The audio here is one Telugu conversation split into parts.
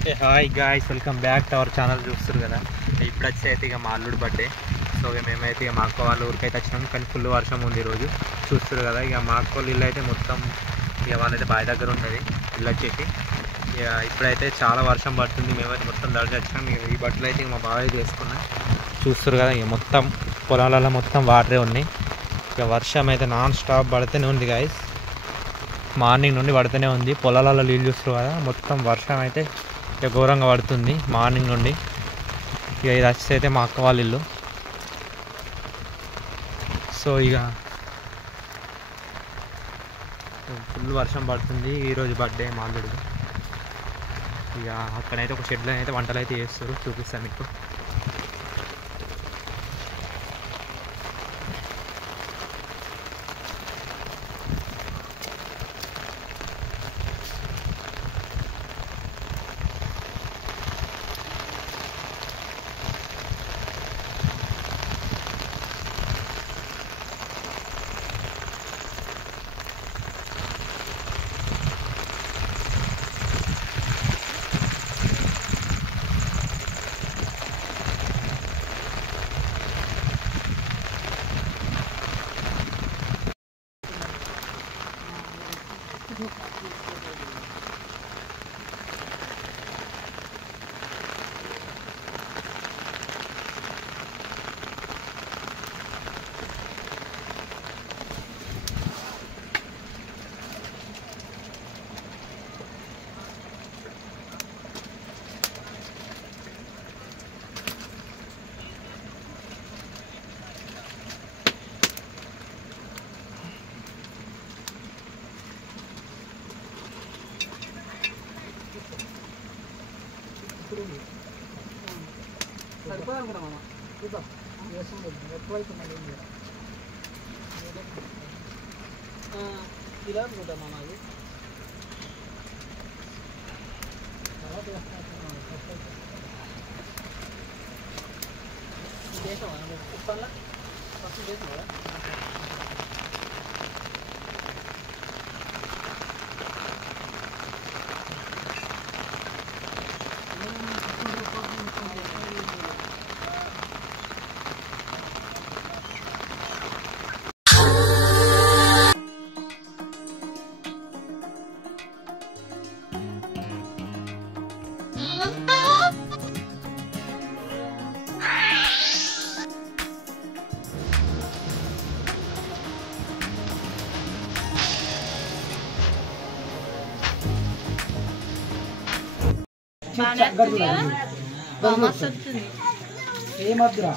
Hi guys, welcome back to our channel. చూస్తారు కదా, ఇప్పుడు వచ్చి ఇక మా అల్లుడు బర్త్డే. సో మేమైతే ఇక మా అక్క వాళ్ళ ఊరికైతే వచ్చినాం, కానీ ఫుల్ వర్షం ఉంది ఈరోజు. చూస్తారు కదా, ఇక మా అక్క వాళ్ళ ఇల్లు అయితే మొత్తం ఇక వాళ్ళైతే బావి దగ్గర ఉంటుంది ఇల్లు వచ్చేసి. ఇక ఇప్పుడైతే చాలా వర్షం పడుతుంది, మేమైతే మొత్తం దడిచి వచ్చినాం. ఇక ఈ బట్టలు అయితే ఇక మా బావి అయితే వేసుకున్నాం. చూస్తారు కదా, ఇక మొత్తం పొలాలలో మొత్తం వాటరే ఉన్నాయి. ఇక వర్షం అయితే నాన్ స్టాప్ పడుతూనే ఉంది గాయస్, మార్నింగ్ నుండి పడుతూనే ఉంది. పొలాలలో నీళ్ళు చూస్తారు కదా, మొత్తం వర్షం అయితే ఇక ఘోరంగా పడుతుంది మార్నింగ్ నుండి. ఇక ఇది వచ్చి అయితే మా అక్క వాళ్ళ ఇల్లు. సో ఇక ఫుల్ వర్షం పడుతుంది. ఈరోజు బర్త్డే మా అల్లుడిది. ఇక అక్కడైతే ఒక షెడ్లో అయితే వంటలు అయితే చేస్తారు, చూపిస్తాను మీకు.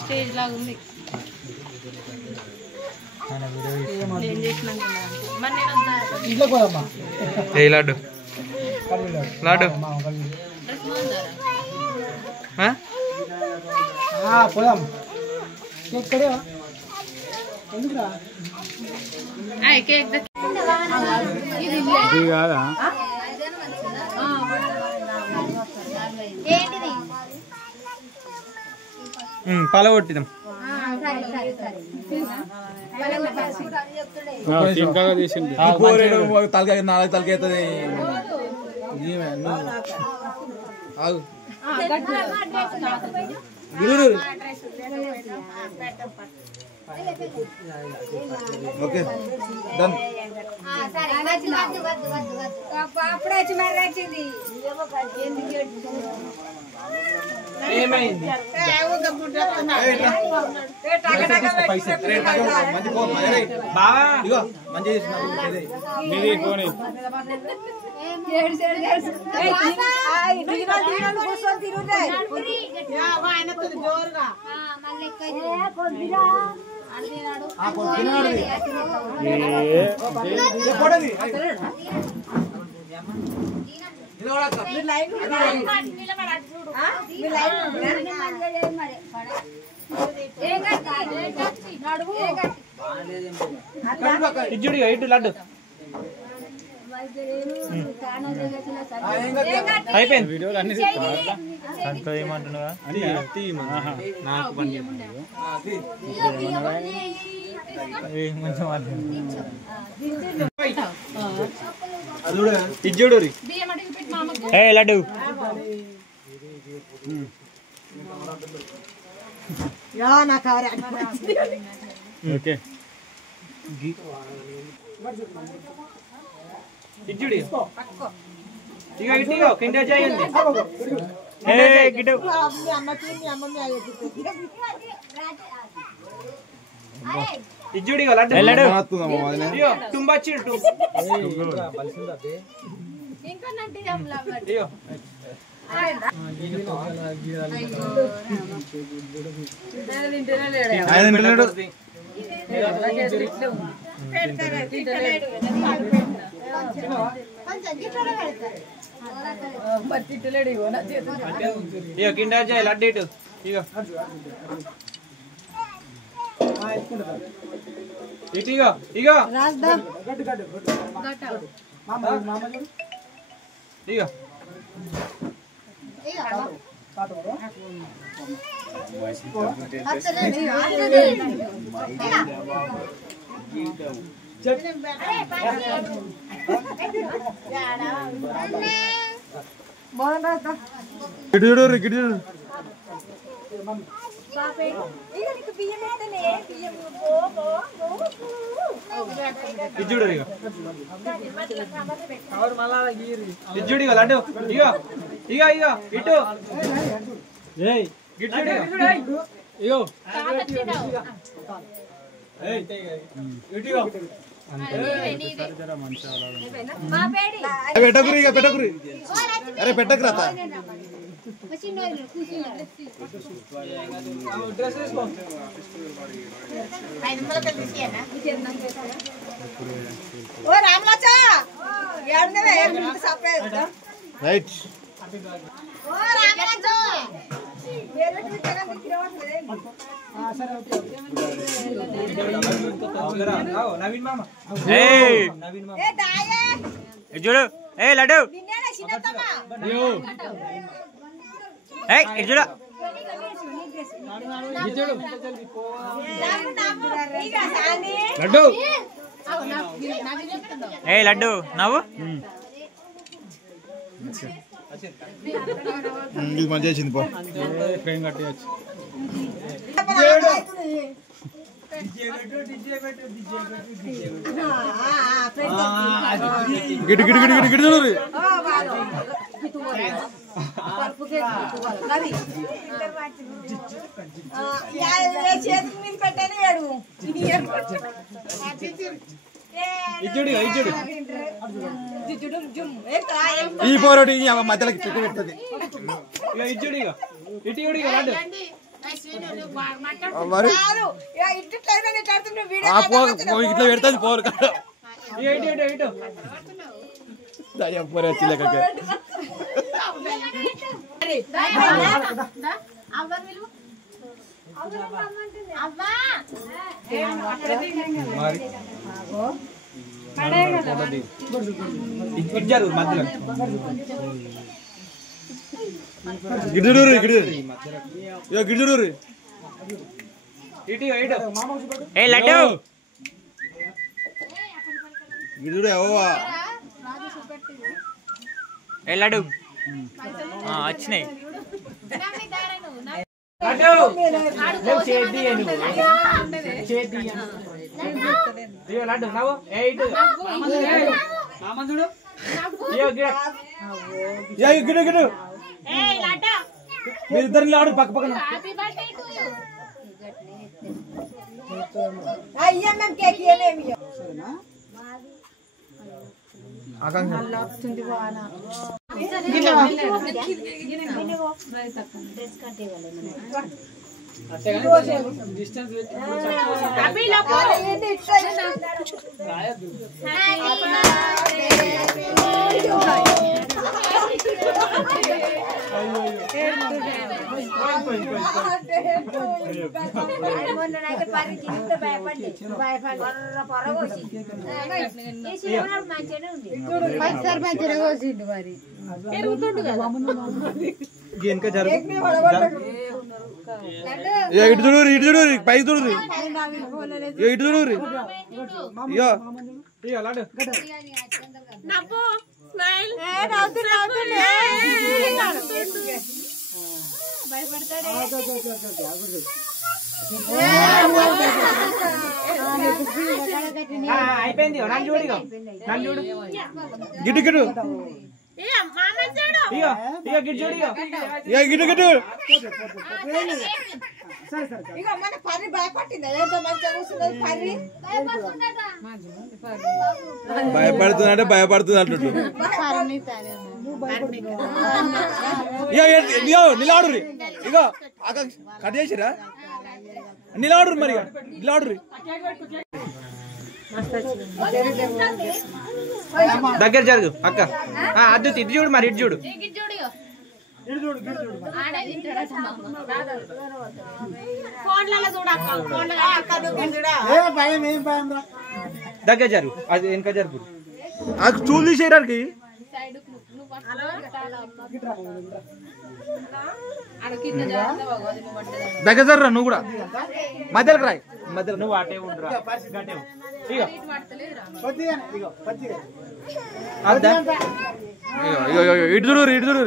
స్టేజ్ లాగా ఉంది. లాడు లాడు పోదాం. ఎందుకురా కాదా పలగొట్టిదాం. తలకాయ 4 తలకాయ అవుతుంది. Okay done. ఏమైంది? ఇటు లడ్డు అయిపోయింది. వీడియోలు అన్ని దాంట్లో ఏమంటున్నావా? నాకు పని మంచిగా ఇజ్జుడు లడ్డు ఓకే ఇచ్చుడి ఇగో ఇటిగో కింద చేయండి ఏ గిడు ఇచ్చుడి ఇగో లడ్డు ఇగో తుంబచ్చిడు ఇంకొనంటే జంలబడి ఇగో ఇగో కింద చేయి లడ్డు ఇటు ఇగో ఇటు ఇగో ఇగో ఇగో ఇజ్జుడు ఇజ్జుడిగో లడ్డు ఇగో ఇగో ఇగో ఇటు ఇగో పెట్టకురి ఇక పెట్టకురి అరే పెట్టకురా రైట్ నవీన్ మామ చూడు ఏ లడ్డు చూడు లడ్డు ఏ లడ్డు నవ్వు ఇది మంచి చేసింది పో ఫ్రేమ్ కట్టేయచ్చు గిడి గిడి గిడి గిడి గిడి చూడు ఈ పోరోటి మధ్యలోకి చెట్టు పెడుతుంది మరి ఇట్లా పెడుతుంది పోరు పోరే వచ్చింది గిడ్డూరు గిడ్డూరు గిడ్డూరు ఏ లడ్డు గిడ్డూరు అవా ఏ లడ్డు వచ్చినాయి లడ్డు నవ్వు గిడు గిడు మీరిద్దరు ఆడు పక్క పక్కన ఇటు చూడు ఇటు చూడు పైకి చూడు ఇటు చూడు అయిపోయింది నన్ను చూడు ఇగో నన్ను చూడు గిట్టు గిట్టు ఇగో ఇగో గిట్ చూడు ఇగో ఇక గిట్టు గిట్టు భయపడుతుందంటే భయపడుతుంది అంటుండ్రు ఇగో నిలబడు ఇగో అక్క కట్ చేసిరా నిలబడు మరి నిలబడు దగ్గర జరుగు అక్క అద్దు ఇటు చూడు మరి ఇటు చూడు దగ్గర జరుగు అది వెనక జరుగు చూలు తీసేయడానికి దగ్గర జర్రా నువ్వు కూడా మధ్యలోకి రాయి మధ్యలో నువ్వు అటే ఉండరా ఇటు చూడు ఇటు చూడు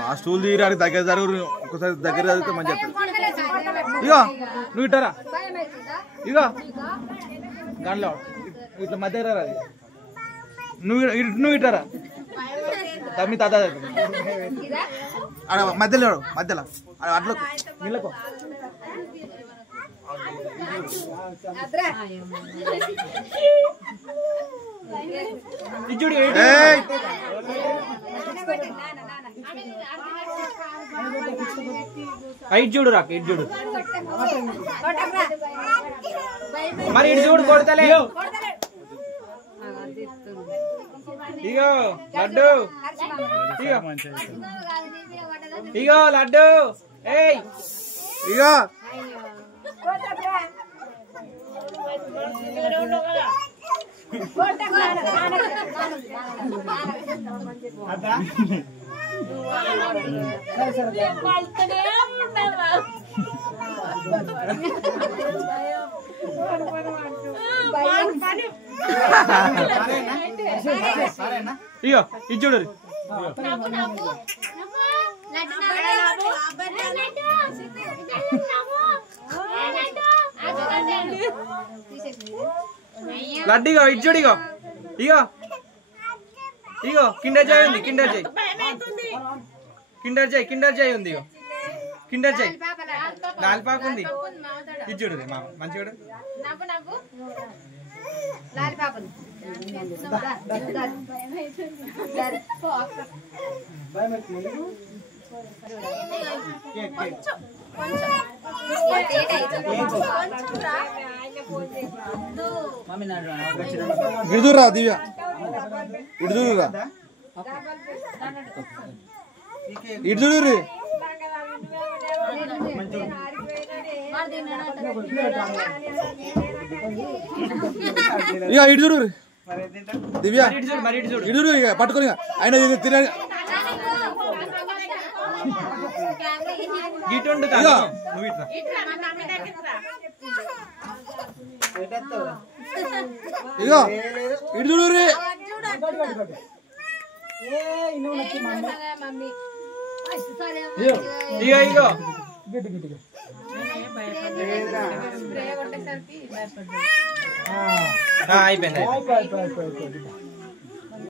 ఆ స్టూల్ తీయడానికి దగ్గర జరుగు ఒకసారి దగ్గర చదివితే మంచి చెప్తాడు ఇగో నువ్వు ఇట్టారా ఇగో దాంట్లో ఇట్లా మధ్య రాదు నువ్వు ఇట్టారా మీ తాత మధ్యలో మధ్యలో అట్లా నీళ్ళకో చూడు ఇటు చూడు రాక ఇటు చూడు మరి ఇటు చూడు కొడతలే ఇగో లడ్డు ఇగో లడ్డు ఏయ్ ఇగో ఇగో ఇది చూడు లడ్డు ఇగో ఇది చూడు ఇగో ఇగో ఇగో కిండర్ జాయ్ ఉంది కిండర్ జాయ్ కిండర్ జాయ్ ఉంది ఇగో కిండర్ జాయ్ లాలిపాప్ ఉంది ఇది చూడు మామ మంచి చూడు ఇడుదురా దివ్య ఇడుదురా ఇడుదురు ఇక ఇడుదురు దివ్య ఇడుదురు ఇక పట్టుకొని ఆయన తిన ఇగో ఇడుదురు ఇగో ఇగో అయిపోయింది